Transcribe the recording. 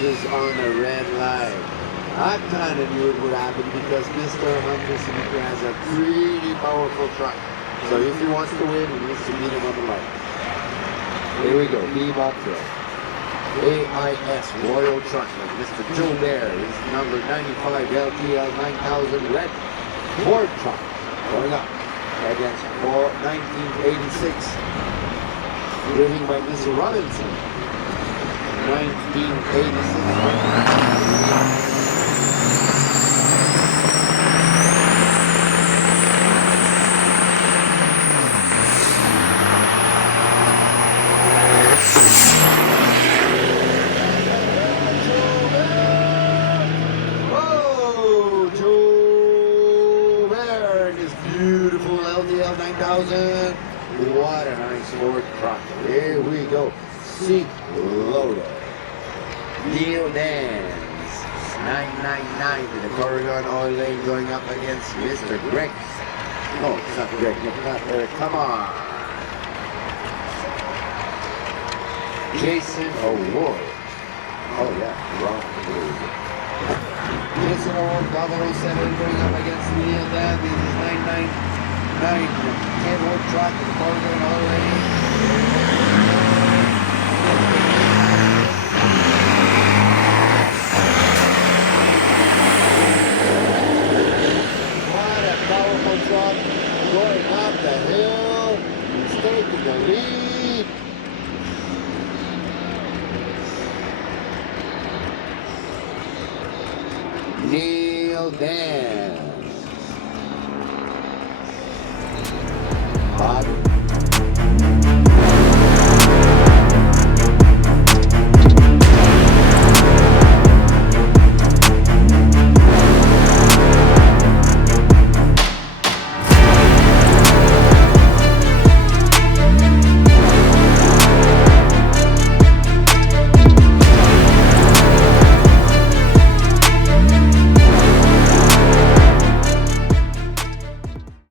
crosses on the red line. I kind of knew it would happen because Mr. Onaway Speedway has a pretty powerful truck. So if he wants to win, he needs to meet him on the line. Here we go, team up throw. AIS Royal Truckman, Mr. Joe Bear is number 95 LTL 9000 red Ford truck going up against 1986 driven by Mr. Robinson. 1986. Beautiful LTL 9000. What a nice Ford truck. Here we go. Seat loader. Neil Dance. 999 to the Corrigan Oil Lane going up against Mr. Greg. No, it's not Greg. It's not there. Come on. Jason O'Ward. Oh yeah, wrong. Jason O'Ward, 007 going up against Neil Dance. This is 999. Kenwood truck in the Corrigan Oil Lane. What a powerful truck going up the hill. He's taking the lead. Neil Dance.